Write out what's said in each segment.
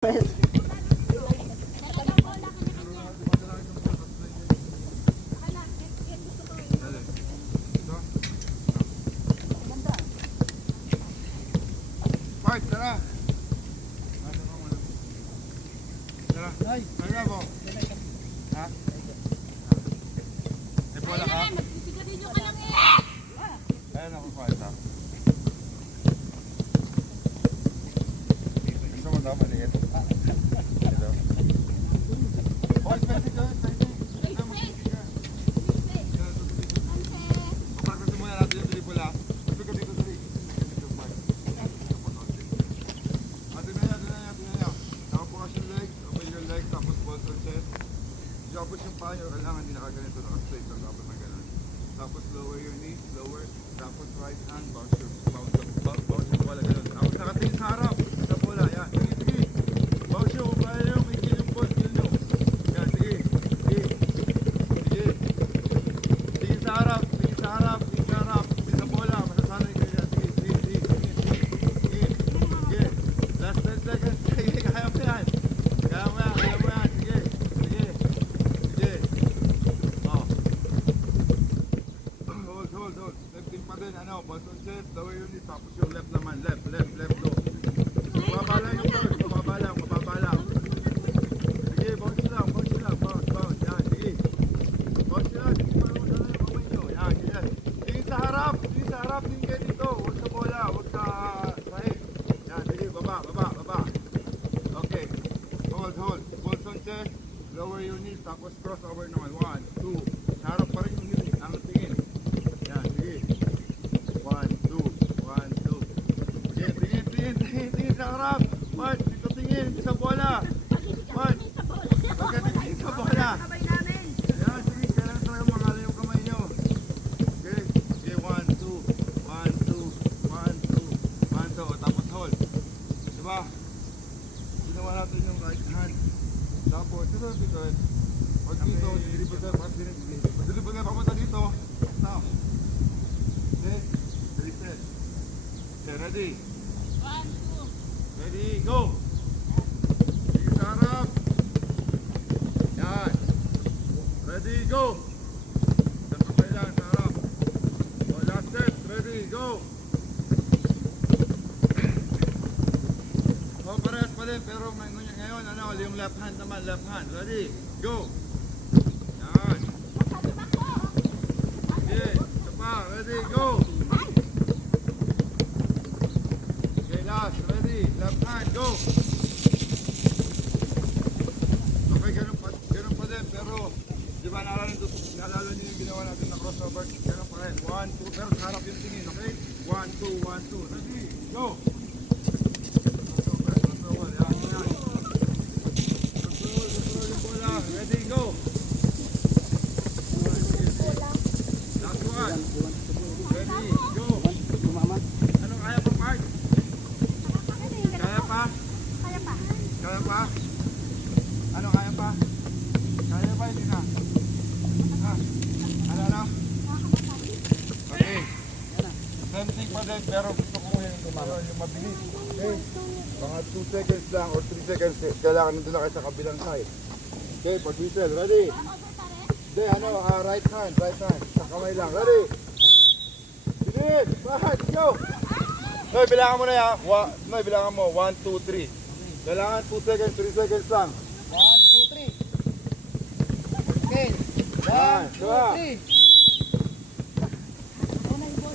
Bart, tara. Tara. Ay, tara mo. Ha? May bola ka? Magsigarilyo ka lang eh. Ayan ako, Bart, ha? Gusto mo daw maliit? Hello? Bart, pwede ka, pwede. Ito, magsigarilyo ka. Papractice muna natin yung dribble, ha? Gusto ka dito, dali. Tapos yung paa nyo, kailangan din nakaganito, naka-straight lang, tapos na gano'n. Tapos lower your knees, lower, tapos right hand, bounce yung bola, gano'n. Tapos nakatingin sa harap, sa bola, yan. Sige, sige. Bounce yung, kaya nyo, may kill yung ball, kill nyo. Yan, sige, sige. Sige. Sige sa harap, sige sa harap, sige sa harap. Sige sa bola, masasanay kayo yan. Sige, sige, sige, sige, sige. Sige, sige. Last 10 seconds, sige, kaya mo yan. Kaya mo yan, kaya mo yan, sige. Ano, bottom set, lower your knees, tapos yung left naman, left, low. Mababa lang yung bounce, mababa lang. Sige, bounce lang, bounce, yan, sige. Bounce lang, sige, parang wala yung kamay nyo, yan, yan. Sige sa harap din kayo dito, huwag sa bola, huwag sa sahig. Yan, sige, baba. Okay, hold, bottom set, lower your knees, tapos crossover naman, 1, 2, sa harap pa rin yung knees, ang tingin. Yan, sige. 1, 2. Tingin sa harap. Bart, dito tingin sa bola. Bart, pagkatingin sa bola. Yan, sige, kailangan talaga makala yung kamay nyo. Okay, 1, 2. Tapos hold. Diba? Ginawa natin yung right hand. Tapos, dito. Pag dito, dilipod ka pamunta dito. Now. Okay, reset. Okay, ready? 1, 2. Ready, go! Sige sa harap. Yan. Ready, go! Sasabay lang sa harap. O, last step. Ready, go! O, parehas pa rin. Pero ngayon, ano, yung left hand naman. Left hand. Ready, go! Yan. Sige, isa pa. Ready, go! Okay, last. Ready, left hand, go! Okay, ganun pa din. Pero, di ba, naalala niyo yung ginawa natin na crossover? Ganun pa rin. 1, 2, pero sa harap yung tingin, okay? 1, 2. Ready, go! Crossover, yan. Control yung bola. Ready, go! Last one. Ready, go! Ano kaya pa, Mark? Kaya pa? Ano kaya pa? Kaya pa, hindi na. Ano? Okay. Same thing pa din, pero gusto ko yung mabilis. Okay. Mga 2 seconds lang or 3 seconds, kailangan nandun na kayo sa kabilang side. Okay, pag whistle, ready? Hindi, right hand. Sa kamay lang, ready? Bilis! Bahat, go! Noy, bilangan mo na yan. Noy, bilangan mo. 1, 2, 3. Kailangan 2 seconds, 3 seconds lang. 1, 2, 3. Okay. 1, 2,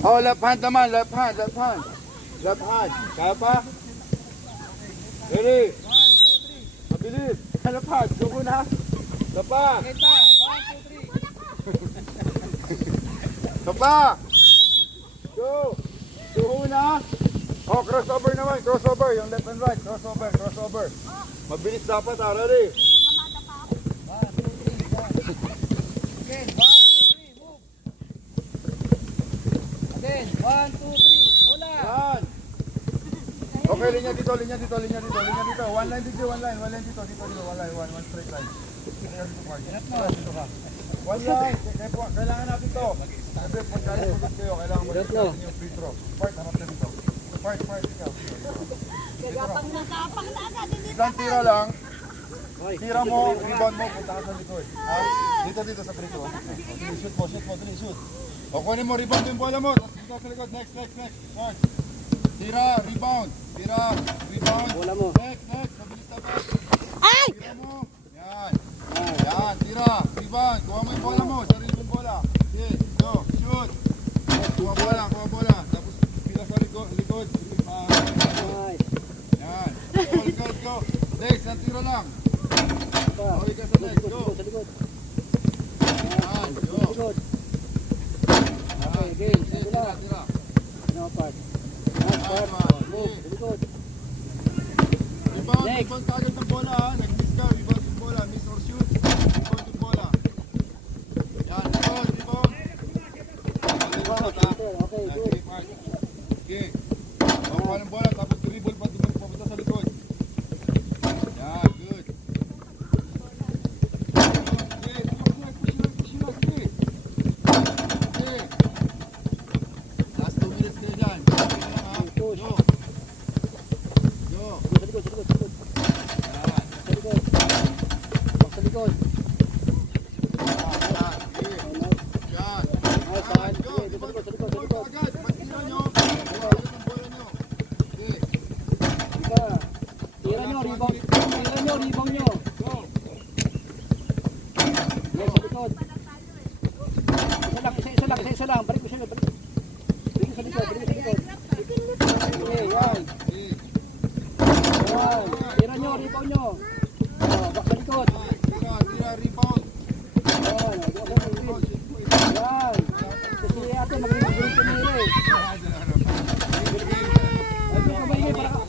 3. Oh, left hand naman. Left hand. Kaya pa? Ready? 1, 2, 3. Mabilis. Left hand. Suko na. Tapa. Okay pa. 1, 2, 3. Tapa. Go. Suko na. Oh, crossover naman. Crossover. Yung left and right. Crossover. Mabilis dapat, ha. Ready? 1, 2, 3. Again. 1, 2, 3. Move. Again. 1, 2, 3. Bola. Yan. Okay, linya dito. One line dito. One line. One straight line. Dito ka. One line. Kailangan natin to. Kasi pagkali pagod kayo, kailangan mo dito yung free throw. Part, harap na dito. Part, ikaw. Gagapang na agad. Hindi Isang tira lang. Tira mo, rebound mo, punta ka sa likod. Ha? Dito sa free throw. Shoot mo, shoot. O kunin mo, rebound yung bola mo. Tapos punta sa likod. Next. Start. Tira, rebound. Bola mo. Next. Mabilis na ba? Ay! Tira mo. Yan, tira. Rebound. Kuha mo yung bola mo. Sarili yung bola. Okay, go. Shoot. Kuha bola. Tapos tira sa likod. Nice. Yan. Go. Next, ang tira lang. Pa. Okay ka sa next. Go. Sa likod. Yan, go. Sa likod. Okay, game. Sa Tira. kabila. Ano, part? Nice, part. Move. Sa likod. Next. Rebound kagad ng bola ha. Nag-miss ka. Rebound yung bola. Miss or shoot. Rebound yung bola. Yan, rebound. Okay, good. Okay. Bawa ng bola. Tapos dribble pa. Papunta sa likod. Yan, good. Okay, push na. Okay. Last 2 minutes kayo dyan. Okay na lang ha. Push. Go. Sa likod. Yan. Sa likod. Back sa likod. Yan. Okay. Yan. Nice, Yan. San. Go. Okay, sa likod. Agad. Pagtira nyo. Agad ang bola nyo. Okay. Diba? Tira nyo, rebound nyo. Go. Yes, sa likod. Isa lang. Balik ko siya. Balik sa likod. Okay, yan. Okay. Yan. Tira nyo, rebound nyo. Oh, back sa likod. Tira, rebound. Yan. Yan. Kasi ate, magaling tumira eh. Ano ka maingay para ka?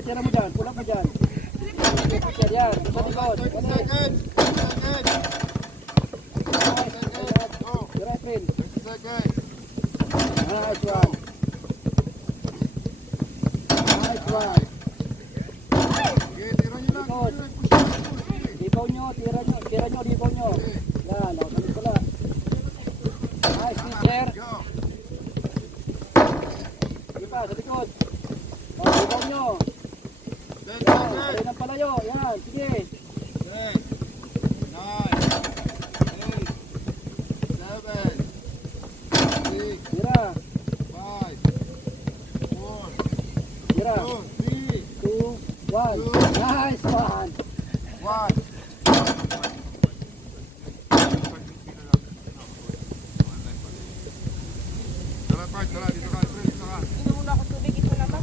Tira mo dyan, pulang mo dyan. Yan, sa likod. Balik. Tira, April. Nice one. Rebound nyo, tira nyo, rebound nyo. Yan, o, salit pala. Nice, teacher. Diba, sa likod. O, rebound nyo. Yan, palayo ng palayo. Yan, sige. Tira. Tira. 2, 1. Nice one. Inom muna ako tubig. Ito na ba?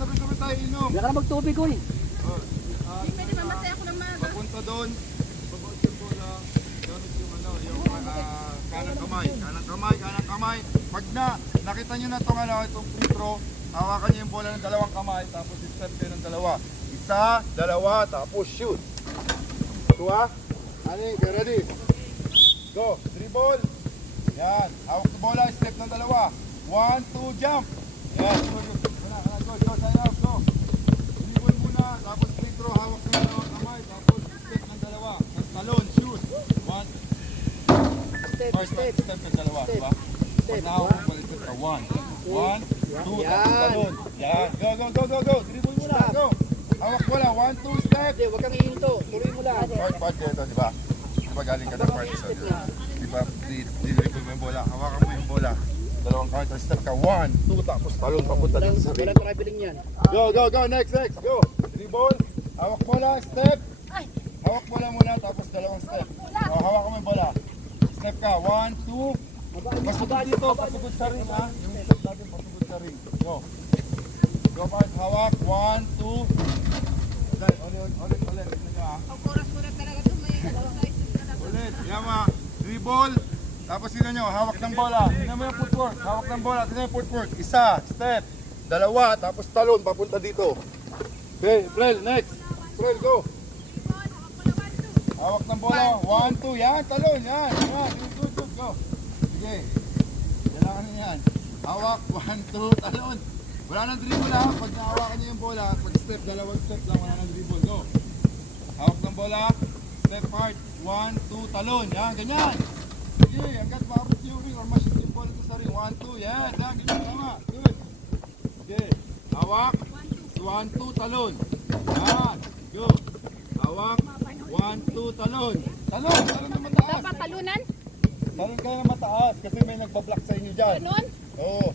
Sabay-sabay tayo inom. Diyan ka na magtubig, uy. Hindi pwede mamatay ako ng maga. Papunta doon, babaot yung bola, gamit yung kanang kamay. Pag nakita nyo na itong free throw, hawakan nyo yung bola ng dalawang kamay, tapos i-step kayo ng dalawa. Isa, dalawa, tapos shoot. Tuwa? Aning, get ready. Go, dribble. Yan, hawak yung bola, step ng dalawa. 1, 2, jump. Yan, go, sign up, go. Dribble muna, tapos free throw, hawak ng dalawang kamay, tapos step ng dalawa. Talon, shoot. 1, first step ng dalawa, diba? Pag nahawak mo pala step ka, 1, 2, tapos talon. Yan, go. Dribble muna, go. Hawak bola, 1, 2, step. Hindi, huwag kang ihinto. Tuloy mo lang. Part dito, diba? Diba galing ka ng part isa, diba? Dribble mo yung bola, hawakan mo yung bola. Dalawang counter step ka, 1, 2, tapos talon papunta dito sa ring. Walang traveling yan. Go, next, go. Dribble, hawak bola, step. Hawak bola muna, tapos dalawang step. O, hawak mo yung bola. Step ka, 1, 2. Pasugod dito, pasugod sa ring, ha? Yung step natin, pasugod sa ring. Go. Go, part, hawak, 1, 2. Ulit. Tignan nyo, ha? Ang oras talaga ito. May Ulit, yama. Dribble. Tapos tignan nyo, hawak ng bola. Tignan mo yung footwork. Hawak ng bola. Tignan yung footwork. Isa, step. Dalawa, tapos talon, papunta dito. Okay, Brel, next. Brel, go. Hawak ng bola. 1, 2. Yan, talon. Yan. Good. Go. Sige. Kailangan nyo yan. Hawak. 1, 2. Talon. Wala nang dribble ha. Pag nahawakan nyo yung bola, pag step, dalawang step lang, wala nang dribble. Go. Hawak ng bola. Step part. 1, 2. Talon. Yan, ganyan. Sige, hanggat maabot nyo yung ring or mashoot yung bola to sa ring. 1, 2. Yan. Lagi nyo. Tama. Good. Okay. Hawak. 1, 2. Talon. Yan. Go. Hawak. 1, 2. Talon. Talon. Talon na mataas. Dapat talunan? Talon kayo na mataas kasi may nagbablock sa inyo dyan. Ganun? Oo.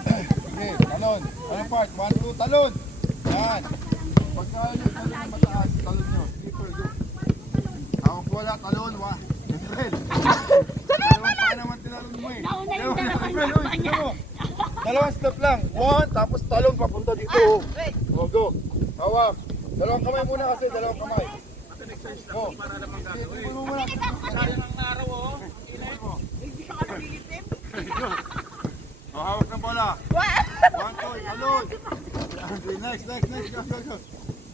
Okay. Talon. Anong part? 1, 2. Talon. Yan. Pagka yung talon na mataas, talon nyo. Slipper. Go. Hawak bola. Talon. April. Dalawang pa naman tinalon mo eh. Nauna yung dalawang April, uy, dalawang step lang. 1, tapos talon papunta dito. Wait. O, go. Hawak. Dalawang kamay muna kasi, dalawang kamay. Go. Sige, mo muna. O, hawak ng bola. 1, 2, talon. Okay, next. Go.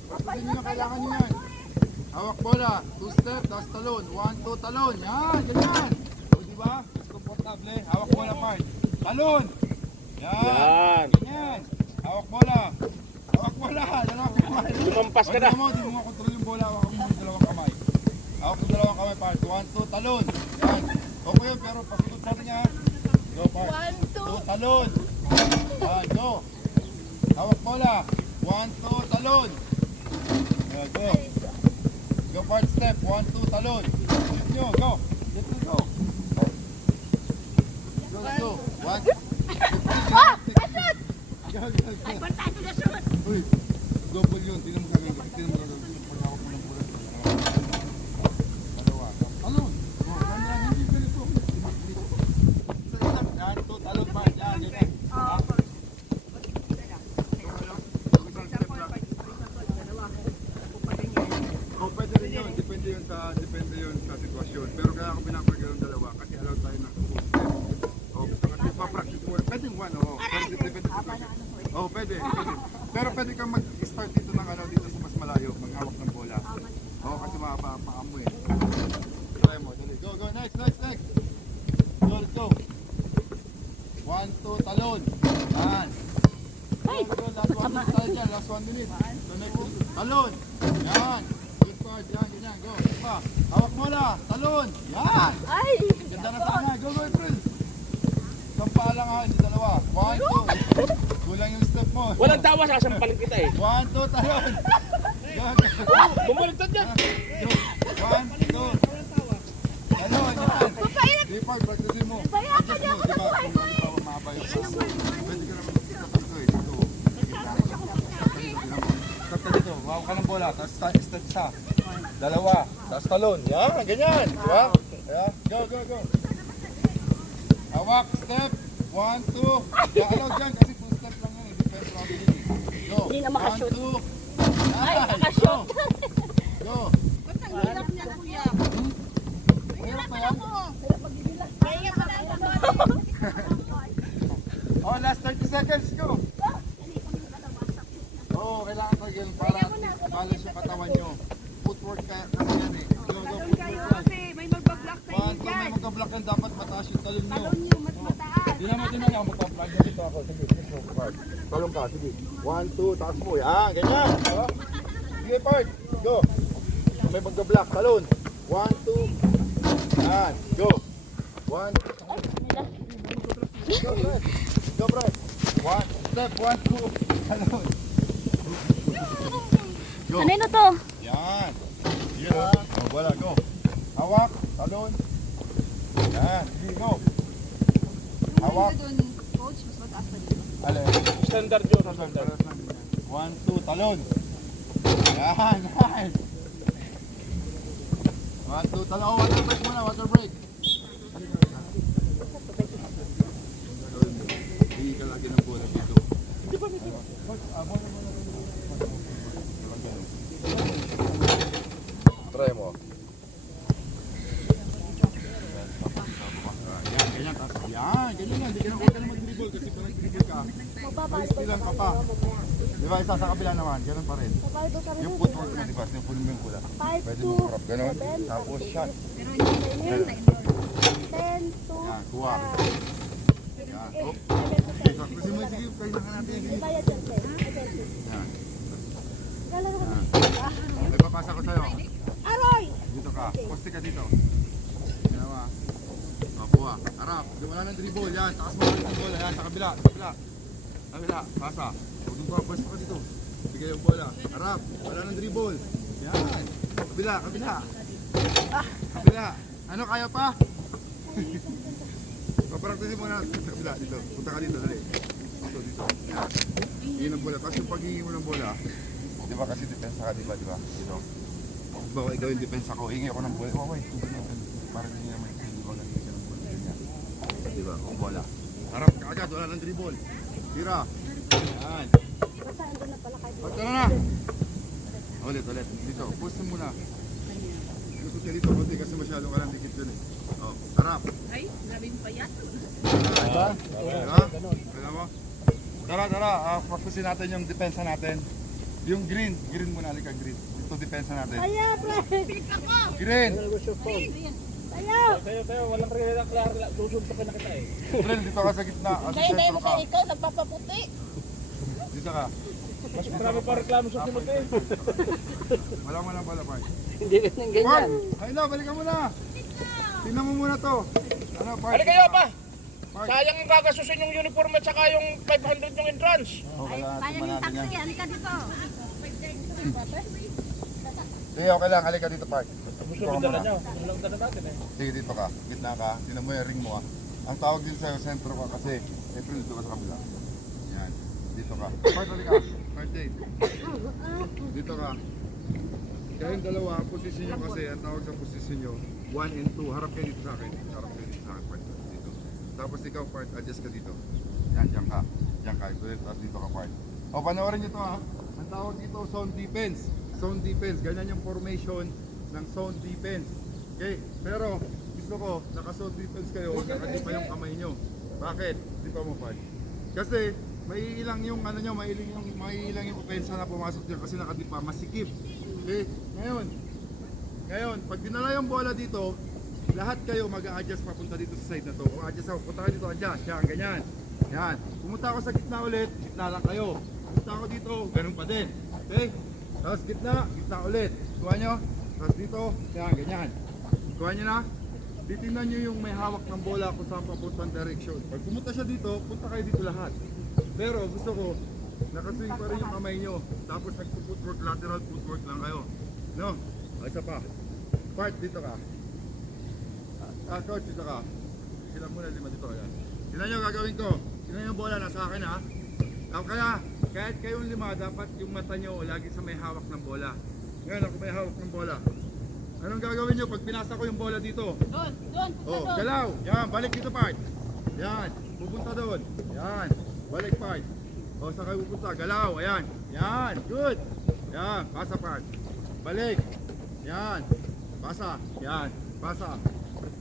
Pagpapin nyo, kailangan nyo yan. Hawak bola. 2 step, tapos talon. 1, 2, talon. Yan, ganyan. O, diba? Komportable. Hawak bola, part. Talon. Yan. Ganyan. Hawak bola. Dalawang kamay. Lumampas ka na. Hindi mo makontrol yung bola. Hawak mo yung dalawang kamay. Hawak yung dalawang kamay, part. 1, 2, talon. Yan. Okay yun, pero pasunod sa rin yan. Go, part. 1, 2, talon. Yan, go. Hawak bola. 1, 2, talon. Yan, go. Go, part step. 1, 2, talon. Shoot nyo, go. Let's go. Go. 1, 2. Go. Uy, double yun. Tingnan mo gagawin. Paghawak mo ng bola. Dalawa. Talon. Hindi ganito. Yan, 2, talon pa. Yan, ganyan. Oh, pwede rin yun. Depende yun sa sitwasyon. Pero kaya ako pinapagay yung dalawa kasi allow tayo ng full step. Oh, kasi papractice mo. Pwede yung 1, oh. Pero depende sa sitwasyon. Oh, pwede. Pero pwede kang mag-start dito ng dito sa mas malayo. Maghawak ng bola. Oh, kasi mahaba pa mo eh. Try mo. Dali. Go. Next. Go, let's go. 1, 2, talon. Yan. Go, last 1 minute tayo dyan. Last 1 minute. So next, talon. Yan. Good part. Yan. Go. Pa. Hawak mo na. Talon. Yan. Ay! Ganda na sana. Go, April. Isang paa lang ha. Hindi dalawa. 1, 2. Kulang yung step mo. Walang tawa, sasampalin kita eh. 1, 2, talon. Go. Bumaliktad yan. Go. 1, 2. Talon. Yan. Di part. Practicein mo. Adjust mo. Di ba? Kung mahaba yung paa mo. Pwede ka naman dito eh. Dito. Sakta dito. Hawak ka ng bola. Tapos step isa. Dalawa. Tapos talon. Yan. Ganyan. Di ba? Yeah. Go. Hawak. Step. 1, 2. Allow dyan kasi 2 step lang yun. Depends on ability. Go. Hindi na makashoot. 1, 2. Ay, nakashoot. Go. Ba't ang hirap niya, kuya? Hirap pa yan. Kaya ka na Oh, last 30 seconds. Go. Oh, kailangan ko yun para balance yung katawan nyo. Footwork ka kasi yan eh. Go. Footwork ka. kasi may magbablock sa 1, 2. inyo May dyan. magka-block yan. Dapat mataas yung talon nyo. Talon nyo, mas mataas. Hindi naman din ako magka-block. Dito ako. Sige. Talon ka. Sige. 1, 2. Taas mo. Yan. Ganyan. Diba? Sige, part. Go. May magka-block. Talon. 1, 2. Yan. Go. 1. Go, Brad. Go, Brad. 1. Step. 1, 2. Talon. Go. Ano yun to? Yan. Yan. Oh, wala. Go. Hawak. Talon. Yan. Sige, go. Hawak. Coach, mas mataas pa dito. Alin. Standard yun. Standard. 1, 2, talon. Yan, nice. 1, 2, talon. Oh, water break muna, water break. Hindi ka lagi ng bola dito. Try mo. Yan, ganyan. Yan, ganyan lang. Hindi ka na huwag ka na mag-dribble kasi pag nag-dribble ka, istilan ka pa. Di ba, isa sa kabila naman, ganun pa rin. Yung footwork mo, di ba, sinupunin mo yung bola. Pwede mo crop, ganun. Tapos shot. Yan, kuha. Yan, hop. Kasi mo, sige, kailangan natin. Sige. Yan. May papasa ko sa'yo. Dito ka, poste ka dito. Ginawa. O, kuha. Harap, go. wala nang dribble. Yan, takas mo yung dribble. Yan, sa kabila, sa kabila. Kabila, pasa. Huwag mo pa, basta ka dito. Bigay yung bola. Harap, wala nang dribble. Yan. Kabila, kabila. Kabila. Ano, kaya pa? Paparaktisin mo na sa kabila, dito. Punta ka dito, dali. Dito. Yan. Hingin ng bola. Tapos yung paghingi mo ng bola, di ba kasi depensa ka, di ba? Dito. Bawa ikaw yung depensa ko, hingi ako ng bola. Okay, parang hindi naman hindi ko lang hingi ng bola. Ganyan. Di ba? O bola. Harap ka agad, wala ng dribble. Tira. Yan. Pagka na. Ulit. Dito, post mo muna. Gusto ka dito, konti kasi masyado ka lang dikit dyan eh. O, harap. Ay, nabing pa yan. Diba? Kaya mo? Tara, practicein natin yung depensa natin. Yung green muna, halika green. Ito depensa natin. Kaya, pre. Pick ako. Green! Kaya. Walang klaro. Susuntok na kita eh. Green, dito ka sa gitna. At Kaya dahil sentro ka. ikaw nagpapaputi. Dito ka. Mas marami pa reklamo sa sunod eh. Wala mo lang pala, Park. Hindi ganyan Park! ganyan. Ayun na, balikan mo na. Tingnan mo muna to. Ano, Park? Ano kayo pa? Park. Sayang ang gagasusin yung uniform at saka yung 500 yung entrance. Okay lang, Kaya yung taxi, halika dito. Sige, okay lang. Halika dito, Park. Gusto mo dala nyo. Ano lang dala natin eh. Sige, dito ka. Gitna ka. Tingnan mo yung ring mo, ah. Ang tawag din sa'yo, sentro ka kasi. April, dito ka sa kabila. Yan. Dito ka. Park, halika. Park, date. Dito ka. Kayong dalawa, ang posisyon nyo kasi, ang tawag sa posisyon nyo, 1 and 2. Harap kayo dito sa akin. Harap kayo dito sa akin, Park. Dito. Tapos ikaw, Park, adjust ka dito. Yan, diyan ka. Diyan ka. Tapos dito ka, Park. O, panoorin nyo to, ha. Ang tawag dito, zone defense. Zone defense. Ganyan yung formation ng zone defense. Okay? Pero, gusto ko, naka-zone defense kayo, nakadipa yung kamay nyo. Bakit? Dipa mo, Park. Kasi, maiilang yung ano nyo, maiilang yung opensa na pumasok dyan kasi nakadipa, masikip. Okay? Ngayon, pag dinala yung bola dito, lahat kayo mag-a-adjust papunta dito sa side na to. O adjust ako, punta ka dito, adjust. Yan, ganyan. Yan. Pumunta ako sa gitna ulit, gitna lang kayo. Pumunta ako dito, ganun pa din. Okay? Tapos gitna ulit. Kuha nyo. Tapos dito, yan, ganyan. Kuha nyo na. Titingnan nyo yung may hawak ng bola kung saan papuntang direction. Pag pumunta siya dito, punta kayo dito lahat. Pero gusto ko, nakaswing pa rin yung kamay nyo. Tapos nagpo-footwork, lateral footwork lang kayo. No? O, isa pa. Part, dito ka. Coach, dito ka. Sila muna, 5 dito. Ayan. Sila nyo gagawin ko. Sila yung bola, nasa akin ha. Kaya, kahit kayong 5, dapat yung mata nyo lagi sa may hawak ng bola. Ngayon, ako may hawak ng bola. Anong gagawin nyo pag pinasa ko yung bola dito? Doon, Oh, galaw. Yan, balik dito, Part. Yan, pupunta doon. Yan, balik, Part. O, saan kayo pupunta? Galaw, ayan. Yan, good. Yan, pasa, Part. Balik. Yan, pasa. Yan, pasa.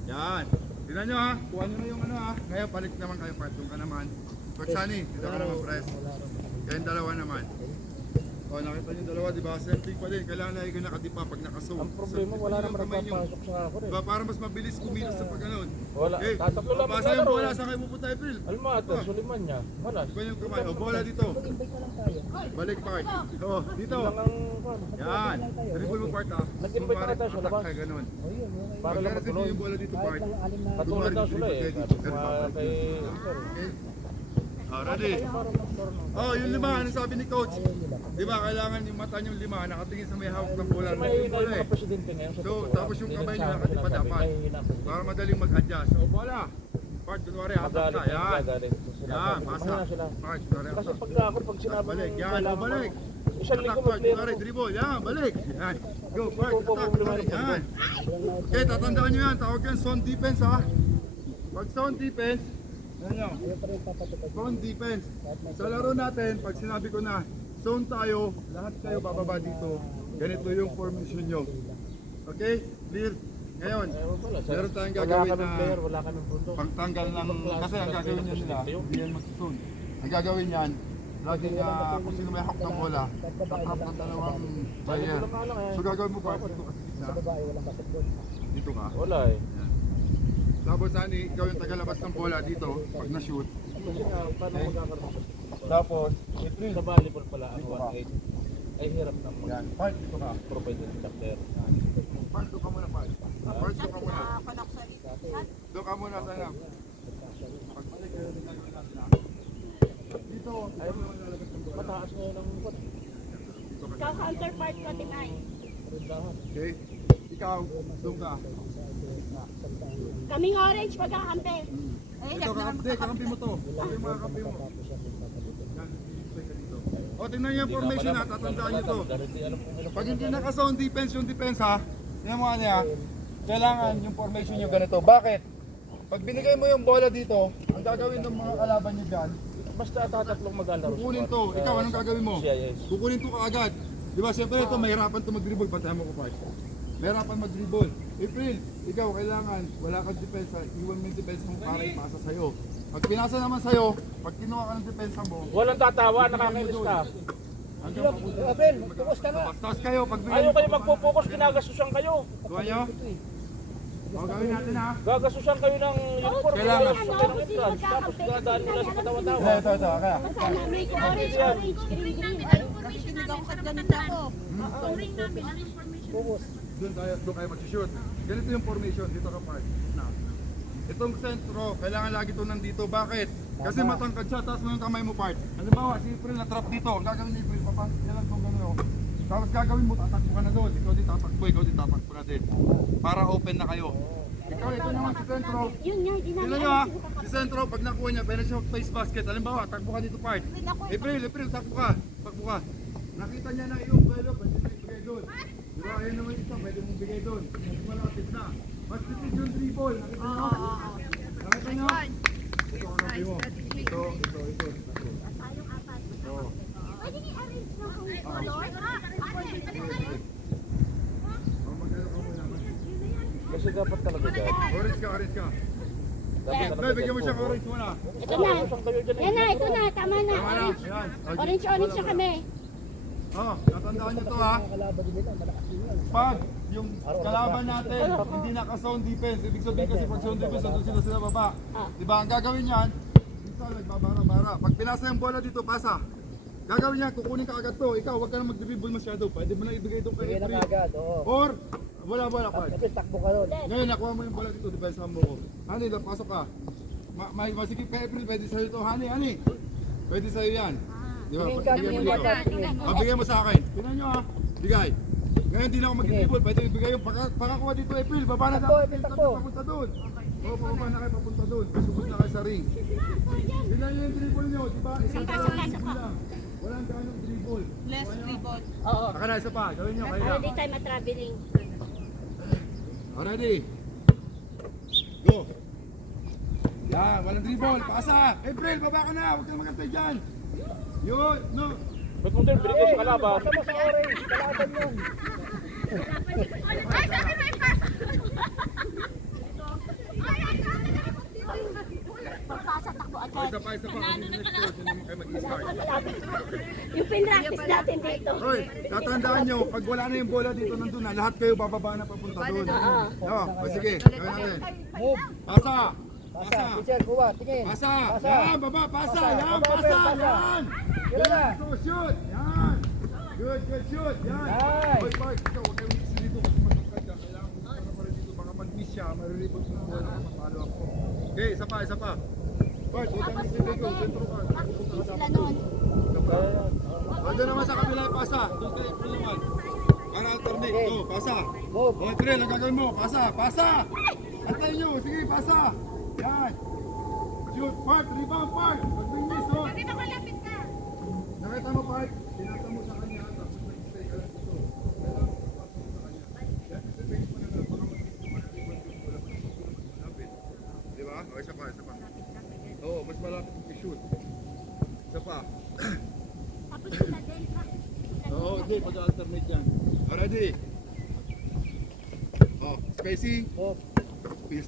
Yan. Tignan nyo ha, kuha nyo na yung ano ha. Ngayon, balik naman kayo, Part. Doon ka naman. Coach Sunny, dito ka naman, press. Kayong dalawa naman. O, nakita nyo dalawa, di ba? Same thing pa din. Kailangan lagi kayo nakadipa pag nakaso. Ang problema, wala naman nagpapasok sa ako eh. Diba, para mas mabilis kumilos sa pagganon. Wala, tatakbo lang Pasa yung maglalaro bola, eh. saan kayo pupunta, April? Almata, Suliman niya. Malas. Iba yung kamay. O, bola dito. Balik, Part. O, dito. Lang ang Yan. Dribble mo, Part ha. Nag-invite na tayo sa labas. Kaya ganon. Para Pag lang narating nyo matuloy. yung bola dito, Part. Katulad daw sila eh. Dito. Kay Okay? Ready? Oh, yung 5, ano sabi ni Coach? Di ba, kailangan yung mata nyo 5 nakatingin sa may hawak ng bola. May Yung bola mga eh. presidente ngayon sa So, totoo. tapos yung Hindi kamay rin nyo sa akin nakatipa sinasabi, dapat. mahihina ako. Para madaling mag-adjust. O, bola. Part, kunwari, atak Magalit ka. na Yan. gagalit. Yan, pasa. Mahina sila. Part, kunwari, Kasi atak. pag sinabi Balik. mo, Yan, kailangan o, balik. mo- Isang linggo Atak, Part, mag-play kunwari, ako. dribble. Yan, balik. Yan. Go, Part, Hindi po atak. problema Balik. ng Yan. Okay, tatandaan nyo yan. Tawag yan, zone defense ha. Pag zone defense, yan nyo. Zone defense. Sa laro natin, pag sinabi ko na, zone tayo, lahat kayo bababa dito. Ganito yung formation nyo. Okay? Clear? Ngayon, meron tayong Wala gagawin kaming player, na wala kaming bundok. pangtanggal ng, kasi ang gagawin nyo nila, hindi yan mag-zone. Ang gagawin yan, laging kung sino may hawak ng bola, tatrap ng 2 player. So gagawin mo pa, dito ka sa gitna. Dito ka. Wala eh. Tapos Ani, ikaw yung tagalabas ng bola dito, pag na-shoot. Kasi nga, paano magkakaroon? Tapos, Sa volleyball pala ang 1-8 ay hirap na yan, part dito ka. mag-provide sa player. Part doon ka muna, part. Part doon ka muna. Panak sa isa. Doon ka muna sana. Dito, Ay, mataas ngayon ang bot. Ikaw counterpart ko, Tinay. Rindahan. okay? Ikaw, doon ka. Kaming orange pagkakampi. Ito, kakampi mo to. Ito yung mga kampi mo. Yan, display ka dito. O, tingnan niyo yung formation ha, tatandaan niyo to. Hindi alam kung ilang. Pag hindi naka-zone defense yung defense ha, tingnan mo ano ha, kailangan yung formation nyo ganito. Bakit? Pag binigay mo yung bola dito, ang gagawin ng mga kalaban nyo dyan, Basta tatatlong maglalaro. kukunin to. Ikaw, anong gagawin mo? CIS. Kukunin to kaagad. Di ba, siyempre ito, mahirapan to mag-dribble. Bantayan mo ko, Park. Mahirapan mag-dribble. April, ikaw, kailangan, wala kang depensa, iwan mo yung depensa mo para ipasa sa'yo. Pag pinasa naman sa'yo, pag kinuha ka ng depensa mo, Walang tatawa, nakakainis ka. hanggang papunta. Abel, focus ka nga. Tapos kayo, pag Ayaw kayo magpo-focus, ginagasusan kayo. Kuha nyo? O, gawin natin ha. Gagasusan kayo ng uniform. Kailangan. Gagasusan kayo ng entrance. Tapos dadaan nila sa katawa-tawa. Ito, kaya. May orange, orange, green, green. Nakikinig ako kat ganito ako. Turing namin, ano information? Doon kayo mag-shoot. Ganito yung formation, dito ka Park. Na. Itong sentro, kailangan lagi ito nandito. Bakit? Kasi matangkad siya, taas mo yung kamay mo Park. Halimbawa, si April na trap dito. Ang gagawin ni April, papasok niya lang itong gano'n. Tapos gagawin mo, tatakbo ka na doon. Ikaw din tatakbo na din. Para open na kayo. Ikaw, ito naman si sentro. Yun nga, hindi Tignan namin. nyo ha, si sentro, pag nakuha niya, pwede siya face basket. Halimbawa, takbo ka dito Park. April, takbo ka. Nakita niya na yung duelo, pwede mo ibigay doon. Diba, ayun naman isa, pwede mong bigay doon. Mas malapit na. Mas tipid yung dribble, nakita nyo? Nakita nyo? Ito ang nabi mo. Ito. Pwede ni-arrange mo kung color? Magkano ka muna. Kasi dapat talaga dyan. Orange ka. Dapat Nay, bigyan mo siya orange muna. Ito na. Yan na, ito na. Tama na. Tama na. Orange. Ayan. Orange na kami. Natandaan nyo to ha. Pag yung kalaban natin hindi naka-zone defense, ibig sabihin kasi pag zone defense, nandun sila baba. Diba, ang gagawin niyan, minsan nagbabara-bara. Pag pinasa yung bola dito, pasa. Gagawin niya, kukunin ka agad to. Ikaw, huwag ka na mag-dribble masyado. Pwede mo na ibigay itong kay Bigyan April. na agad, oo. Or, wala, Park. Kasi takbo ka ron. Ngayon, nakuha mo yung bola dito, defense mo ko. Honey, pasok ka. Masikip kay April, pwede sa'yo ito. Honey. Pwede sa'yo yan. Di ba? Tingin ka, Bigyan mo tingin dito. ka. Bigyan mo sa akin. Tingnan nyo ha. Bigay. Ngayon, hindi na ako mag-dribble. Pwede ibigay yung pakakuha dito, April. Baba na Takbo, dapat. April, Kami takbo. papunta doon. Oo, pababa na kayo papunta doon. Subot na kayo sa ring. Tingnan nyo yung dribble nyo. Diba? Isang dribble lang. Walang ganong dribble. Less dribble. Oo. Baka na isa pa. Gawin nyo. Kayo Para lang. di tayo matraveling. Ready? Go! Yan, walang dribble. Pasa! April, baba ka na! Huwag kang magantay dyan! Yun! No! Ba't mo din binigay sa kalaban? Sama sa orange, kalaban yun. Ay, sabi may pasa! Pagpasa, takbo O, agad. isa pa. Kasi next course, hindi naman kayo mag-start. Yung pinractice natin dito. Hoy, tatandaan nyo, pag wala na yung bola dito, nandun na, lahat kayo bababa na papunta doon. No, o sige, gawin natin. Move. Pasa! Pasa. Teacher, kuha. Tingin. Pasa! Pasa. Yan, baba, pasa! Yan, Pasa, pasa! pasa. Yan! Yan na. So, shoot! Yan! Good shoot! Yan! Nice. Hoy, Park, ikaw, huwag kayong mix dito kasi matangkad ka. Kailangan mo para pa rin dito, baka mag-miss siya, mariripot mo yung bola, mapalo ako. Okay, isa pa. Park, huwag kang mix dito, sentro ka. Practice sila nun. Isa pa. O, doon naman sa kabila, pasa. Doon kayo, April naman. Para alternate. Go, pasa. Move. O, April, ang gagawin mo, pasa. Antayin nyo, sige, pasa. Yan. Shoot, Park, rebound, Park. Mag-miss, oh. Bakit ako lapit ka? Nakita mo, Park? Tinata mo sa kanya, tapos nag-stay ka lang dito. Kailangan mo papasok sa kanya. Yan, kasi base mo na lang, baka mag-miss mo na iwan yung bola mo. Malapit. Di ba? O, isa pa. Oo, mas malapit yung shoot. Isa pa. Tapos sila din. Oo, hindi, pag-alternate yan. Ready? Oh, spacing. Move.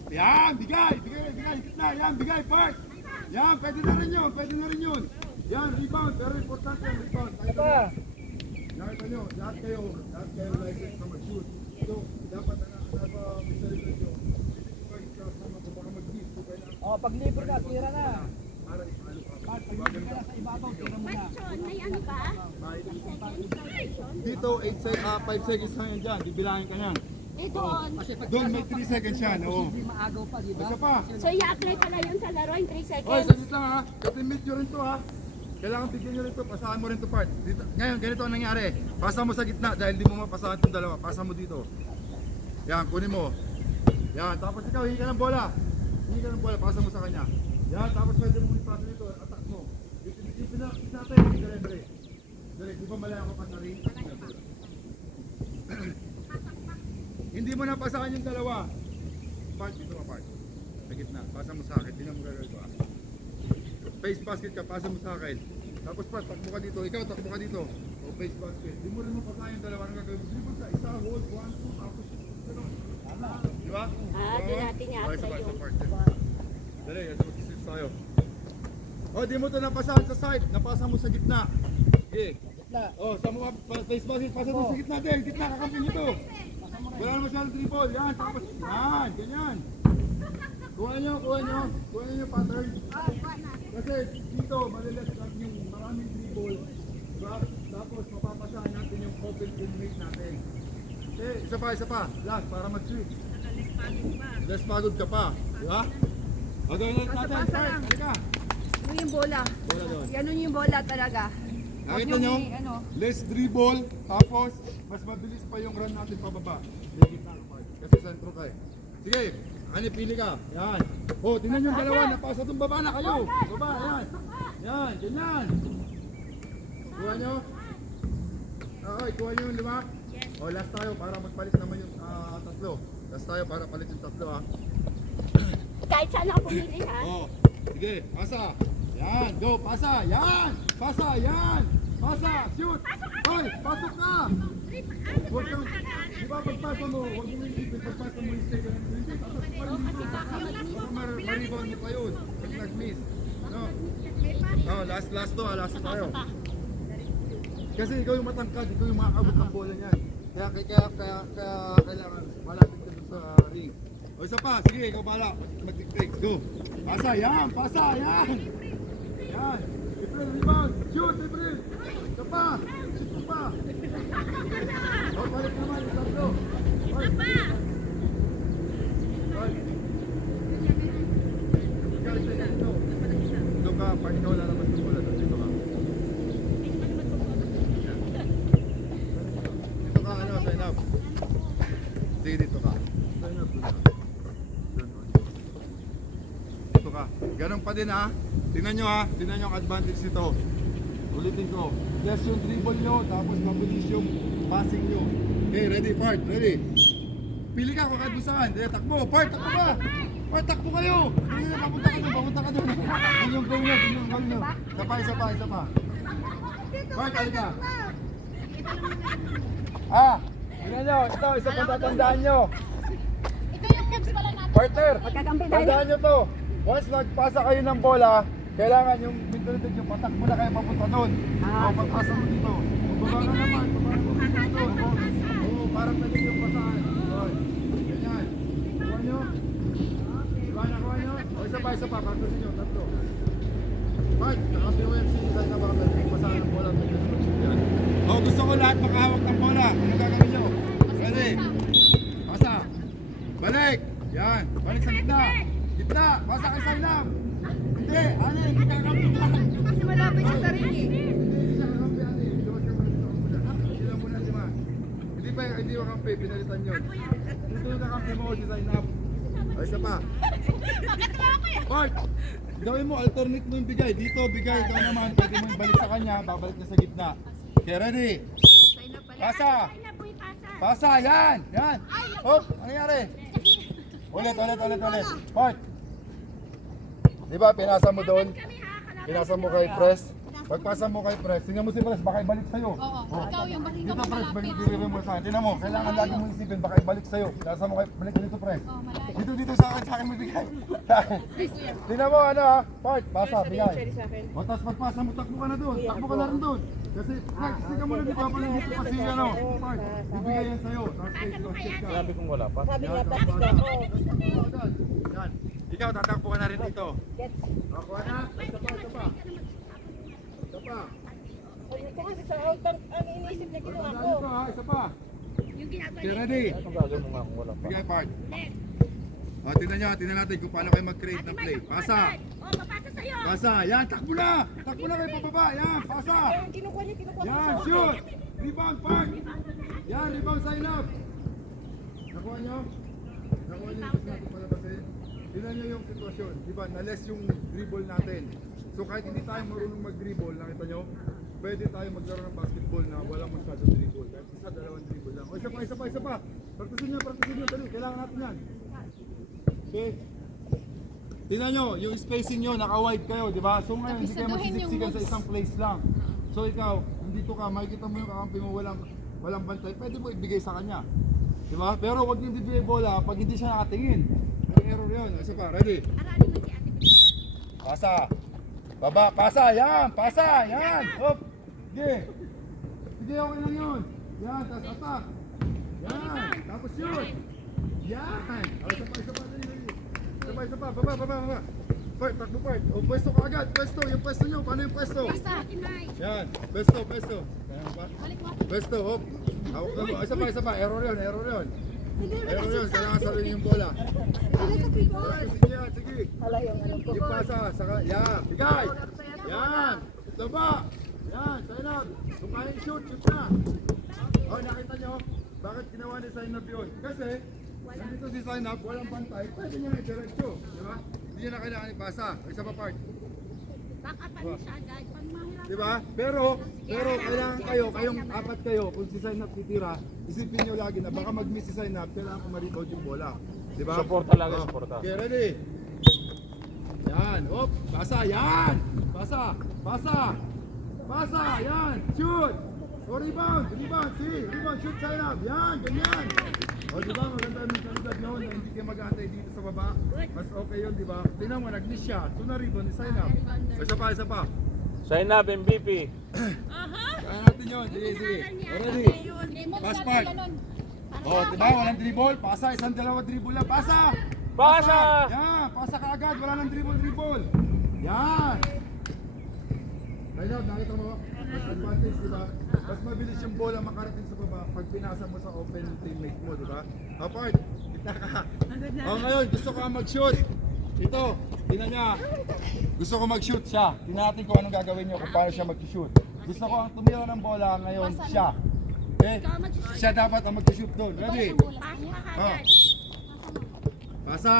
Yan, bigay, gitna, yan, bigay, Park. Yan, pwede na rin yun. Yan, rebound, pero importante yung rebound. Ano pa? Nakita nyo, lahat kayo license na mag-shoot. So, dapat na may sarili nyo. Hindi ko kayo baka mag-miss. So, kailangan Oh, pag libre na, tira na. para isalo ka. Pag libre ka na sa ibabaw, tira mo na. Question, may ano ba? 5 seconds violation? Dito, 5 seconds na yan dyan, bibilangin ka yan. Eh, doon. Kasi pag Doon may 3 seconds yan, oo. Hindi maagaw pa, di ba? Isa pa. So, i-apply pala yun sa laro in 3 Oy, seconds. saglit lang ha. Katimit nyo rin to ha. Kailangan bigyan nyo rin to. Pasahan mo rin to part. Dito, ngayon, ganito ang nangyari. Pasa mo sa gitna dahil hindi mo mapasahan itong dalawa. Pasa mo dito. Yan, kunin mo. Yan, tapos ikaw, hingi ka ng bola. Hingi ka ng bola, pasa mo sa kanya. Yan, tapos pwede mo ipasa dito. Attack mo. Ipin natin. Dere. Dere, di ba malaya ka pa na rin? Hindi mo napasahan yung dalawa. Part, dito ka part. Sa gitna, pasa mo sa akin. Hindi na mo gagawin ko ha. Face basket ka, pasa mo sa akin. Tapos pa, takbo ka dito. Ikaw, takbo ka dito. O face basket. Di mo rin mapasahan yung dalawa. Anong gagawin mo? Dribble ka, isa, hold, 1, 2, tapos. Di ba? Di natin Okay, i-apply sa yung... part. Dali, kasi mag-switch tayo. O, di mo ito napasahan sa side. Napasa mo sa gitna. Okay. O, sa mga face basket, pasa mo sa gitna din. Gitna, kakampin nito. Wala naman siyang dribble. Yan, tapos. Yan, ganyan. Kuha nyo yung pattern. Kasi dito, malilas lang yung maraming dribble. Diba? Tapos mapapasahan natin yung open teammate natin. Okay, isa pa. Last, para mag-switch. Less pagod ka pa. Diba? Gagawin ulit natin. Start, halika. Ano yung bola? Bola doon. Ganun yung bola talaga. Nakita Yung nyo? ano. Less dribble. Tapos, mas mabilis pa yung run natin pababa. Hindi na kapag. Kasi sentro ka eh. Sige. Ani, pili ka. Yan. O, tingnan yung dalawa. Napasa itong baba na kayo. Baba, yan. Yan, ganyan. Kuha nyo. Okay, kuha nyo yung 5. O, last tayo para magpalit naman yung tatlo. Last tayo para palit yung tatlo ha. Kahit saan ako pumili, ha? O, sige, pasa. Yan, go, pasa. Yan. Pasa, yan. Pasa, shoot. Hoy, pasok ka. Huwag kang, di ba pagpasa mo, huwag mo isipin, pagpasa mo yung stay ka ng maribon mo pa yun, pag nag-miss. No? Oh, last to, last tayo. Kasi ikaw yung matangkad, ikaw yung makakabot ng bola niyan. Kaya kailangan malapit ka dun sa ring. O isa pa, sige, ikaw bala, mag-take, go. Pasa, yan, yan. Yan, April, rebound, shoot, April. Isa pa, shoot ka pa. O, balik naman, isa to. Isa pa. Dito ka, pag ikaw lalabas ng bola, dito ka. Dito ka, sign up. Sige, dito ka. Sign up, dito ka. Ganun pa din ha. Tingnan nyo ha. Tingnan nyo ang advantage nito. Ulitin ko. Yes yung dribble nyo, tapos mabilis yung passing nyo. Okay, ready, part, ready. Pili ka kung kadbusan. Takbo, part, takbo ka. Part, takbo kayo. Hindi na, papunta ka doon. Yun yung goal nyo. Isa pa. Part, halika. Tingnan nyo, ito, isa pang tatandaan nyo. Ito yung cubes pala natin. Partner, Magkakampi tayo. tandaan nyo to. Once nagpasa kayo ng bola, kailangan yung pintulitin nyo, patakbo na kayo papunta doon. O, magpasa mo dito. Baba ka naman, dito. Oo, parang nalit yung pasahan. Yun. Ganyan. Kuha nyo. Kuha nyo. O, isa pa, pagkasin nyo, tatlo. Mark, nakapi mo yan sinisay na baka may pasahan ng bola. Yan. O, gusto ko lahat makahawak ng bola. Ano gagawin nyo? Ready? Pasa. Balik. Yan. Balik sa gitna. Gitna. Pasa kay Sainam. Hindi. Ano yung kakampi ka? Kasi malapit sa sarili. Hindi siya kakampi, ate. Duwag ka muna dito. Hindi lang muna si Ma. Hindi yung kakampi. Pinalitan yun. Dito yung kakampi mo si Sainam. O, isa pa. Mark. Gawin mo. Alternate mo yung bigay. Dito bigay. Ikaw naman. Pwede mo yung balik sa kanya. Babalik na sa gitna. Okay, ready? Pasa. Pasa. Yan. Yan. Hop. Ano nangyari? Ulit. Part. Di ba, pinasa mo doon? Pinasa mo kay Press? Pagpasa mo kay Press, tingnan mo si Press, baka ibalik sa'yo. Oo, ikaw yung bakit Dito ka Press, malapit. balik mo sa akin. Tingnan mo, kailangan lagi mo isipin, baka ibalik sa'yo. Pinasa mo kay, balik dito Press. Oh, malayo. Dito sa akin mo bigay. Sa akin. Tingnan mo, ano ha? Part, pasa, bigay. O, tapos pagpasa mo, takbo ka na doon. Takbo ka na rin doon. Kasi, practice ka muna dito, papalit dito kasi ano. Part, bibigay yan sa'yo. Tapos, check ka. Sabi kong wala pa. Sabi nga, practice ko. Yan. Ikaw, tatakbo ka na rin dito. Kuha na. Isa pa. Ito kasi sa outbound, ang iniisip na ginawa ko. Tandaan nito ha, isa pa. Yung ginagawa Okay, ready? Ano gagawin mo nga kung wala pa? Bigay part. Next. O, tingnan natin kung paano kayo mag-create ng play. Pasa. Oh, papasa sa'yo. Pasa. Yan, takbo na. Takbo na kayo pababa. Yan, pasa. Kinukuha niya. Yan, shoot. Rebound, part. Yan, rebound, sign up. Nakuha nyo? Nakuha nyo yung pass natin palabasin. Tingnan nyo yung sitwasyon. Diba, na-less yung dribble natin. So kahit hindi tayo marunong mag-dribble, nakita nyo? Pwede tayo maglaro ng basketball na walang masyadong dribble. Kahit isa, dalawang dribble lang. O, isa pa. Practicein nyo. Dali, kailangan natin yan. Okay? Tingnan nyo, yung spacing nyo, naka-wide kayo, di ba? So ngayon, hindi kayo magsisiksikan sa isang place lang. So ikaw, nandito ka, makikita mo yung kakampi mo, walang bantay, pwede mo ibigay sa kanya. Di ba? Pero huwag yung bibigay bola pag hindi siya nakatingin. May error yun. Isa pa, ready? Aralin mo si Ate Bea. Pasa. Baba, pasa, yan, hop. Sige. Sige, okay lang yun. Yan, tapos attack. Yan, tapos yun. Yan. O, isa pa, dali. Isa pa, baba. Part, takbo part. O, pwesto ka agad, yung pwesto nyo. Paano yung pwesto? Yan, pwesto. Yan pa. Pwesto, hop. Hawak lang mo. Isa pa, error yun. Kailangan sarili yung bola. Sige yan, sige. Yung pasa, saka, yan, bigay. Yan, baba. Yan, sign up. Kung kaya shoot na. O, nakita nyo, bakit ginawa ni sign up yun? Kasi, nandito si sign up, walang bantay, pwede niya i-diretso. Di ba? Hindi niya na kailangan ipasa. Isa pa part. Bakapan mo siya agad. Pag mahirap. Di ba? Pero kailangan kayong apat kayo, kung si sign up titira, isipin nyo lagi na baka mag-miss si sign up, kailangan ko ma-rebound yung bola. Di ba? Suporta lang, Oh, suporta. Okay, ready? Yan, hop, pasa, yan! Pasa, yan! Shoot! O rebound, shoot, sign up, yan, ganyan! O di ba, maganda yung mentalidad noon na hindi kayo mag-aantay dito sa baba. Mas okay yun, di ba? Tingnan mo, nag-miss siya. So na-rebound, sign up. Isa pa. Sign up, MVP. Kaya natin yun, sige. Ready? Pass part. O, di ba, walang dribble. Pasa, isang dalawa dribble lang. Pasa! Yan, pasa ka agad. Wala nang dribble. Yan! Sign up, nakita mo? Mas advantage, di ba? Mas mabilis yung bola makarating sa baba pag pinasa mo sa open teammate mo, di ba? Apart, kita ka. O ngayon, gusto ko mag-shoot. Ito, tingnan niya. Gusto ko mag-shoot siya. Tingnan natin kung anong gagawin niyo kung paano siya mag-shoot. Gusto ko ang tumira ng bola ngayon siya. Okay? Siya dapat ang mag-shoot doon. Ready? Pasok ka Oh. agad. Pasa.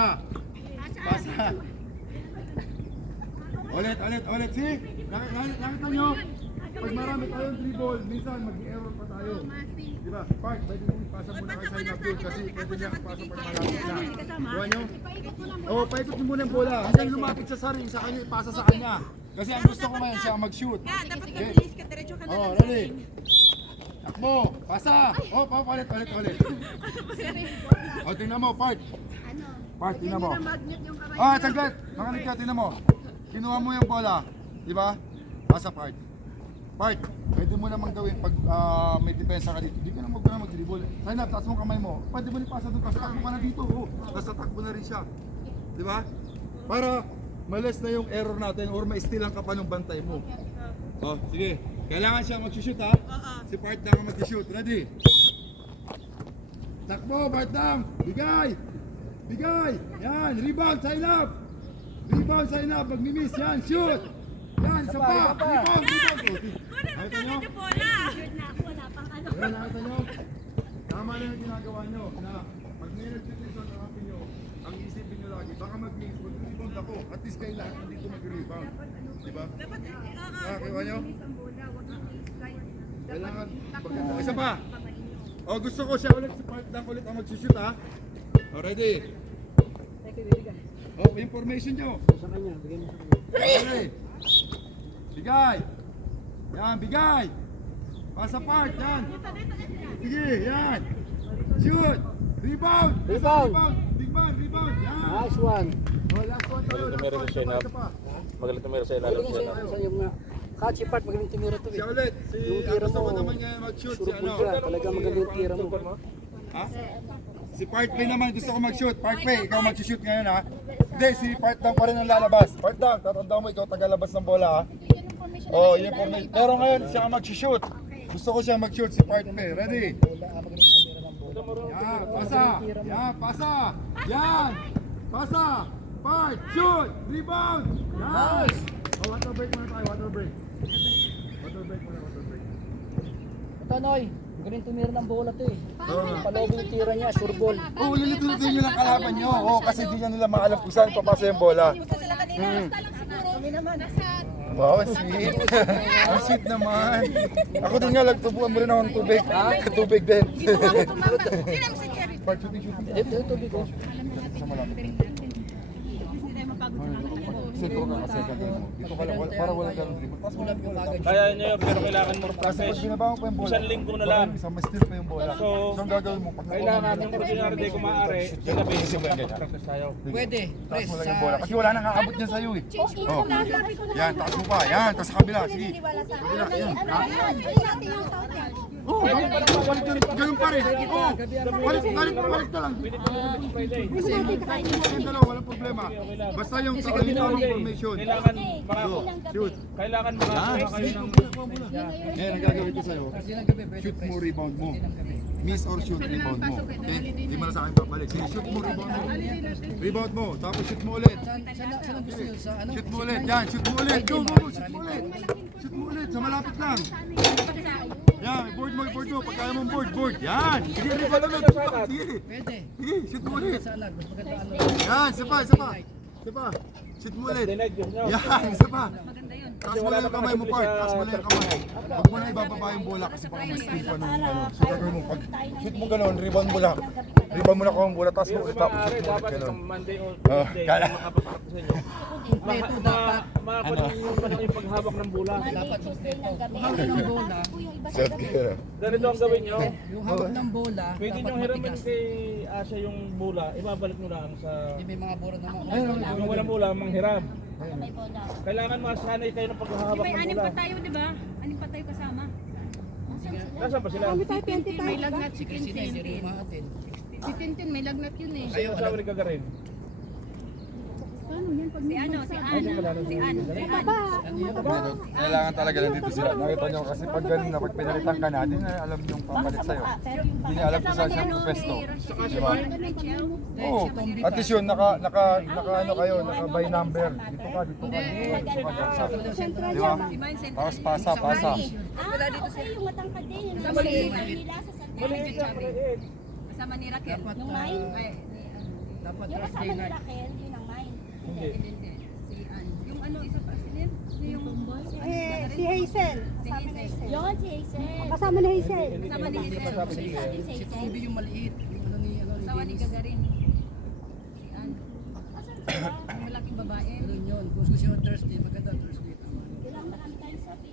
Ulit. See? Nakita nyo? Pag marami tayong dribble, minsan mag-error pa tayo. Diba? Park, pwede mo ipasa muna kay sign up doon kasi pwede niya ipasa pag malapit na. Diba nyo? Oo, paikot mo muna yung bola. Hanggang lumapit sa sarili, sa kanya, ipasa sa kanya. Kasi ang gusto ko ngayon siya mag-shoot. Dapat Okay. mabilis ka, diretso ka na Oh, lang. ready? Takbo, pasa. Oh, ulit. Oh, tingnan mo, Park. Park, tingnan mo. Magnet yung kamay. Ah, saglit. Makinig ka, tingnan mo. Kinuha mo yung bola. Diba? Pasa, Park. Park, pwede mo namang gawin pag may depensa ka dito. Hindi ka na mag-dribble. Sign up, taas mo kamay mo. Pwede mo ipasa doon kasi takbo ka na dito. Oh, nasa takbo na rin siya. Di ba? Para malas na yung error natin or ma-stealan ka pa ng bantay mo. Oh, sige. Kailangan siya mag-shoot ha? Si Part Dang ang mag-shoot. Ready? Takbo, Part Dang! Bigay! Yan, rebound, sign up! Magmi-miss yan, shoot! Yan, isa pa! Rebound! Nakita nyo? Yan, nakita nyo? Tama na yung ginagawa nyo na pag nire-retribution ang akin nyo, ang isipin nyo lagi, baka mag-miss, mag-rebound ako. At least kailangan dito mag-rebound. Diba? Kiwa nyo? Kailangan maganda. Isa pa! O, gusto ko siya ulit, si Part Dang ulit ang mag-shoot ha? O, ready? O, information nyo. Sa kanya, bigyan mo sa kanya. Okay. Bigay. Yan, bigay. Pasa Part, yan. Sige, yan. Shoot. Rebound. Big man. Yan. Nice one. O, last one tayo. Isa pa. Magaling tumira sa ilalim Magaling siya. sa iyo nga. Kahit si Part, magaling tumira to eh. Siya ulit. Si, Yung tira gusto ko mo, naman ngayon mag-shoot. Si Sure ano. ka, talaga magaling yung tira mo. Ha? Si Part Play naman gusto ko mag-shoot. Part Play, ikaw mag-shoot ngayon ha. Hindi, si Part Dang pa rin ang lalabas. Part Dang, tatandaan mo ikaw tagalabas ng bola ha. Oh, yun po. Pero ngayon siya ang mag-shoot. Gusto ko siya mag-shoot si Part Play. Ready? Magaling tumira ng Yan, pasa. Yan, pasa. Yan. Pasa. Fight, shoot, rebound. Yan. Oh, water break muna tayo, water break. Water break muna, water break. Ito, Noy. Galing tumira ng bola to eh. Oh. Paloob yung tira niya, sure ball. Oh, lilitin nyo lang kalaban nyo. Oh, kasi di nyo nila maalam kung saan papasa yung bola. Kami naman. Wow, ang sweet. Ang sweet naman. Ako din nga, nagtubuan mo rin ako ng tubig. Tubig din. Part shooting. Ito, tubig ko. Sa malapit. Sentro ka kasi kagawin mo. Dito ka lang, para wala ganun dribble. Tapos wala yung agad. Kaya nyo yun, pero kailangan more Kasi process. pag binabawa pa yung bola, Isang linggo na lang. Isang ma-steal pa yung bola. So, ang gagawin mo? Pag Kailangan yung ordinary day kung maaari, gagabihin yung practice tayo. Pwede. Taas mo lang yung bola. Kasi wala nang aabot niya sa'yo eh. Oh. Yan, taas mo pa. Yan, taas sa kabila. Sige. Kabila, yan. Oh, ganun pa rin. Oh, balik ka lang. Yung dalawa, walang problema. Basta yung tamang formation. Kailangan Go, shoot. kailangan makakawa kayo ng Yan, ang gagawin ko sa'yo. Shoot mo, rebound mo. Miss or shoot, rebound mo. Okay? Hindi mo na sa akin babalik. Sige, shoot mo, rebound mo. Rebound mo, tapos shoot mo ulit. Saan gusto nyo? Sa ano? Shoot mo ulit. Yan, shoot mo ulit. Go, shoot mo ulit. Shoot mo ulit, sa malapit lang. Yan, board mo. Pag kaya mong board. Yan. Sige, rebound ulit. Sige. Pwede. Sige, shoot mo ulit. Saan lang? Mas maganda ano? Yan, isa pa. Shoot mo ulit. denied yun. No? Yan, isa pa. Taas mo lang yung kamay mo, Part. Taas mo lang yung kamay. Huwag mo na ibababa yung bola kasi baka ma-steal pa nung ano. So gagawin mo, pag shoot mo gano'n, rebound mo lang. Rebound mo lang kung bola, taas mo ulit, tapos Maaari, shoot mo ulit dapat gano'n. itong Monday o Oh, Tuesday, kaya. makapag-practice sa inyo. Makakunin yung paghawak ng bola. Dapat hawak ng bola. Set ka. Ganito ang gawin nyo. Yung hawak ng bola, Pwede nyo dapat hiramin matigas. kay Asya yung bola, ibabalik nyo lang sa... Hindi may mga bola naman. Yung walang bola, manghiram. Kailangan masanay kayo ng paghahawak May ng anim bola. pa tayo, di ba? Anim pa tayo kasama. Nasaan pa sila? May lagnat si Sina, hindi rin Tintin. umahatin. Si Tintin, may lagnat yun eh. Kayo asawa ni Gagarin. Si ano, si Ana. Si Ana. Kailangan talaga nandito sila. Nakita nyo kasi pag ganun na, pag pinalitan ka na, di na alam yung papalit sa'yo. Hindi niya alam kung saan siya pwesto. Di ba? Oo. At least yun, naka ano kayo, naka by number. Dito ka. Di ba? Tapos pasa. Okay, yung matangkad din. Yung nasa nila sa Maliit siya, maliit. Kasama ni Raquel. Dapat, Nung mine? dapat Yung kasama Thursday ni night. Raquel, yun ang mine. Hindi. Hindi. Si Ann. Yung ano, isa pa, sino yun? Yung Si Hazel. si Hazel. Yun, si Hazel. Kasama ni Hazel. Kasama ni Hindi pa Hazel. sabi ni Sabi Si si Toby Hazel. yung maliit. Yung ano ni Kasama ni Dennis. Gagarin. Si Ann. Asan sila? Yung malaking babae. Ganun yun. Kung gusto nyo Thursday, maganda Thursday. Kailangan marami tayong sabi.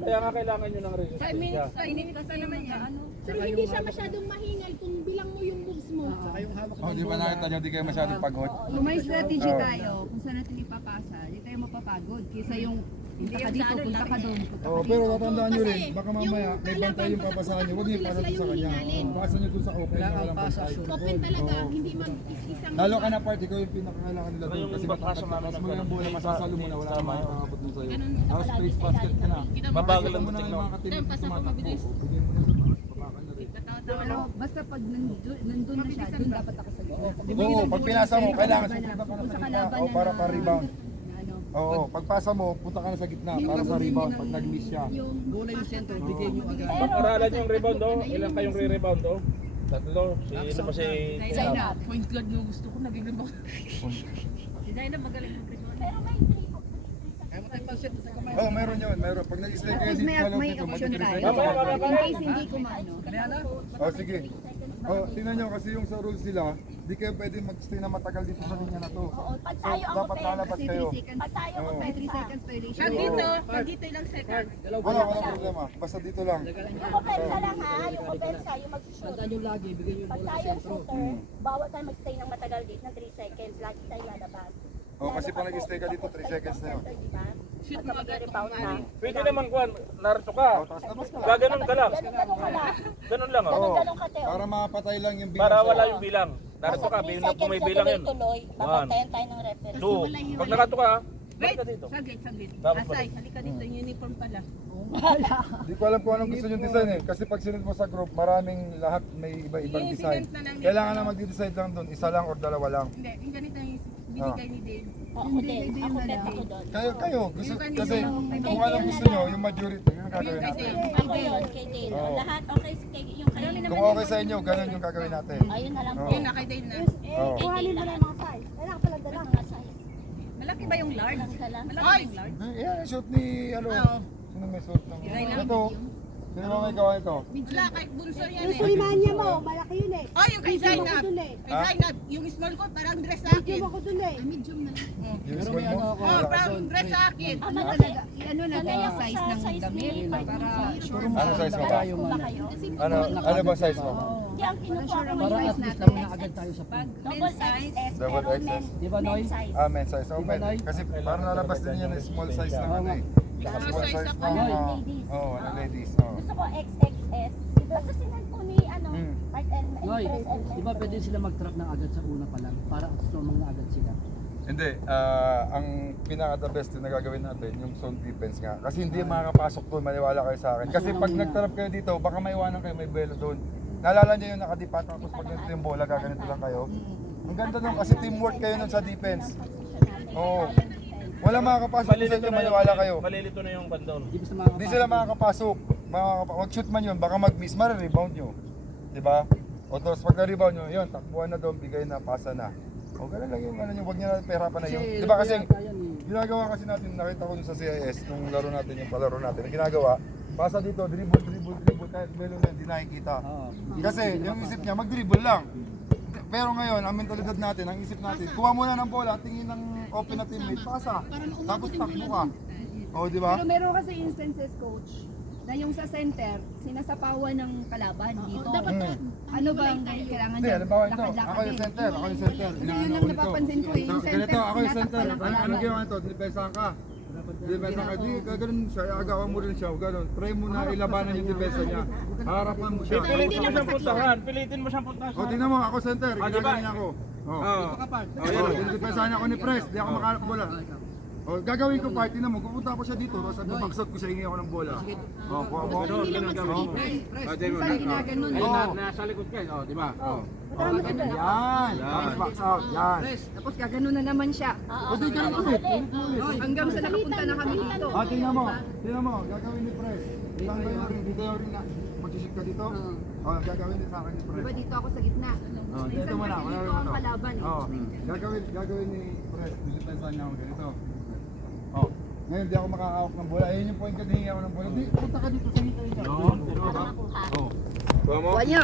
Kaya nga kailangan nyo ng 5 resistance. minutes pa. Init kasi naman yan. Ano? Saka Hindi yung siya hawak- masyadong mahingal kung bilang mo yung moves mo. Saka yung hawak Oh, ng di ba bola. nakita nyo, di kayo masyadong pagod? Kung may strategy Oo. tayo, kung saan natin ipapasa, hindi tayo mapapagod. Kaysa yung punta ka yung dito, sa ano, punta ka laki. doon, punta Oh, ka pero dito. tatandaan nyo rin, Kasi baka mamaya may bantay yung papasahan nyo, huwag niyo ipasa doon sa kanya. Pasa nyo doon sa open, Kailangan walang pasa, bantay. sure. Open talaga, Oo. hindi man isang... Lalo ka na part, ikaw yung pinakakailangan nila doon. Yung Kasi bakasan namin pagkakas mo yung bola, ng- masasalo mo na, wala Tama. namang makakabot mo sa'yo. Tapos space basket ka na. Mabagal ang Makikita mo na dating, yung no? mga katinig na tumatakbo. Bigyan mo na doon, papakan na rin. Pero basta pag nandun na siya, dun dapat ako sa gitna. Oo, pag pinasa mo, kailangan susunod ka na sa gitna. O para ka-rebound. Oo, pagpasa mo, punta ka na sa gitna para sa rebound pag nag-miss siya. Bola yung center, bigay nyo agad. Pag-aralan nyo yung rebound, oh. Ilan kayong re-rebound, oh? Tatlo. Ano pa si... Zainab. Point guard yung gusto ko, nagiging ba? Si Zainab magaling mag-rebound. Pero may three po. Kaya mo tayo pansit, tayo kamay. Oo, meron yun, meron. Pag nag-stay kayo Tapos dito may, sa loob may nito, option tayo. mag-3 Mamaya, mamaya, In mamaya. case hindi kumano. Kaya na? Oh, sige. Oh, tingnan nyo kasi yung sa rules nila, di kayo pwede mag-stay na matagal dito sa linya na to. Oo, pag So, tayo ang dapat open. lalabas Kasi kayo. 3 seconds. Pag tayo ang Oo. May open 3 pa. seconds violation. Pag dito, pag dito ilang second. Dalaw Wala, walang problema. Basta dito lang. Yung opensa lang ha, yung opensa, yung mag-shoot. Tandaan nyo lagi, bigay nyo yung Pag bola sa tayo ang sentro. shooter, bawal tayo mag-stay ng matagal dito na 3 seconds. Lagi tayo lalabas. Oh, kasi pag nag-stay ka dito, 3 seconds na yun. Shoot mo agad. Rebound na. Pwede naman, Juan. Narito ka. Oh, tapos labas ka. Gaganon ka lang. Ganun ka lang. Ganun lang, oh. Oo, Ganun ka, Teo. para mapatay lang yung bilang. Para sa'yo. wala yung bilang. Narito ka, Basta 3 bilang kung may seconds na bilang yun. tuloy-tuloy, babantayan tayo ng referee. 2. Pag nakato ka, Balik ka dito. Saglit. Tapos Asay, balik. halika dito, uniform pala. Hindi ko alam kung anong gusto yung design eh. Kasi pag sinunod mo sa group, maraming lahat may iba-ibang Yung design. incident na lang. Kailangan na mag-decide lang doon, isa lang or dalawa lang. Hindi, yung ganito yung binigay ni Dave. Ako din. Ako bet ako doon. Kayo, gusto, Yung kasi kanina, kung anong gusto nyo, yung majority, yun ang gagawin natin. Ako yun, kay Dale. Oo. Lahat okay kay yung kayo. Kung okay sa inyo, ganun yung gagawin natin. Ayun na lang po. Oo. Yun na kay Dave na. Oo. Kuhanin mo na yung mga size. Kailangan pala dala. Mga size. Malaki ba yung large? Lang ka lang. Malaki ba yung large? Yan, shoot ni, ano, Oo. sino may shoot ng, Ilay lang. ito, sino ba may gawa ito? Wala, kahit bunso yan Yung eh. Sulimanya mo, malaki yun eh. Oh, yung kay Medium ako Zainab. dun eh. Kay Zainab, yung small ko parang dress sa akin. Medium ako dun eh. Yung Pero small may mo? ano ako, Oh, parang dress sa akin. Ah, Ano malaki. na Sanay ako sa size ni para Ano size mo ba? Alam po ba kayo? Ano ba size mo? Hindi, ang kinukuha ko para yung at least lang na agad tayo sa pag. double XS, Double pero XS. men, Di ba, Noy? men size. Ah, men's size. Oh, Di ba, men. Noy? Kasi parang nalabas din yan yung small size ng ano eh. Small size ng ladies. ano ladies. Oh. Gusto ko XXS. Basta sinad ko ni ano, Hmm. Mark and Noy, Press and di ba pwede sila mag-trap ng agad sa una pa lang para at sumang na agad sila? Hindi, ang pinaka-the best na gagawin natin, yung zone defense nga. Kasi hindi makakapasok doon, maniwala kayo sa akin. Kasi pag nagtarap kayo dito, baka maiwanan kayo, may belo doon. Naalala niyo yung nakadipa, tapos pag ganito yung bola, gaganito lang kayo. Ang ganda doon kasi teamwork kayo nun sa defense. Oo. Wala makakapasok doon sa inyo, maniwala kayo. Malilito na yung bandol. Di basta Hindi sila makakapasok. Mag-shoot man yun, baka mag-miss, mara-rebound nyo. Diba? O tapos pag na-rebound nyo, yun, takbuhan na doon, bigay na, pasa na. O ganun lang yung ano nyo, huwag nyo na pahirapan na yun. Diba kasi, ginagawa kasi natin, nakita ko dun sa CIS, nung laro natin, yung palaro natin, ang ginagawa, pasa dito, dribble, kahit melo na, hindi nakikita. Kasi, yung isip niya, mag-dribble lang. Pero ngayon, ang mentalidad natin, ang isip natin, kuha muna ng bola, tingin ng open na teammate, pasa. Tapos takbo ka. O, di ba? Pero meron kasi instances, coach, na yung sa center, sinasapawan ng kalaban dito. Ano ba ang kailangan Hindi, niya? halimbawa ito, Lakad-lakad ako yung din. center, ako yung center. Kasi yun lang napapansin ko eh, yung center, Ganito, ako yung center. tinatakpan ng Ano kalaban. ginawa ito? Dinipensahan ka. Dinipensahan ka. Di, ganun siya, agawan mo rin siya. Ganun. Try mo na ilabanan yung depensa niya. Harapan mo siya. Pilitin mo siyang puntahan. Pilitin mo siyang puntahan. O, tingnan mo, ako center. diba? Gagawin niya ako. Oo. Dinipensahan niya ako ni Press. Di ako makalap bola. O, gagawin ko part, tingnan mo, pupunta ako siya dito, tapos babagsot ko siya, hingi ako ng bola. O, kuha mo. Minsan ginaganon. Nasa likod kayo, di ba? Yan. Tapos box out. Yan. Tapos gaganon na naman siya. O, di ganun ulit. Hanggang sa nakapunta na kami dito. Ah, tingnan mo, gagawin ni Press. Dito rin na, mag-shoot ka dito. Oh, gagawin din sa akin ni Press. Diba dito ako sa gitna? Oh, dito Minsan mo na, kasi wala dito mo ang to. kalaban eh. Oh, gagawin ni Press, dilipensahan niya ako ganito. Oh, ngayon di ako makakahawak ng bola. Ayun yung point ka, hihingi ako ng bola. Di, punta ka dito sa hito niya. Para makuha. Oh. Kuha mo? Kuha niya.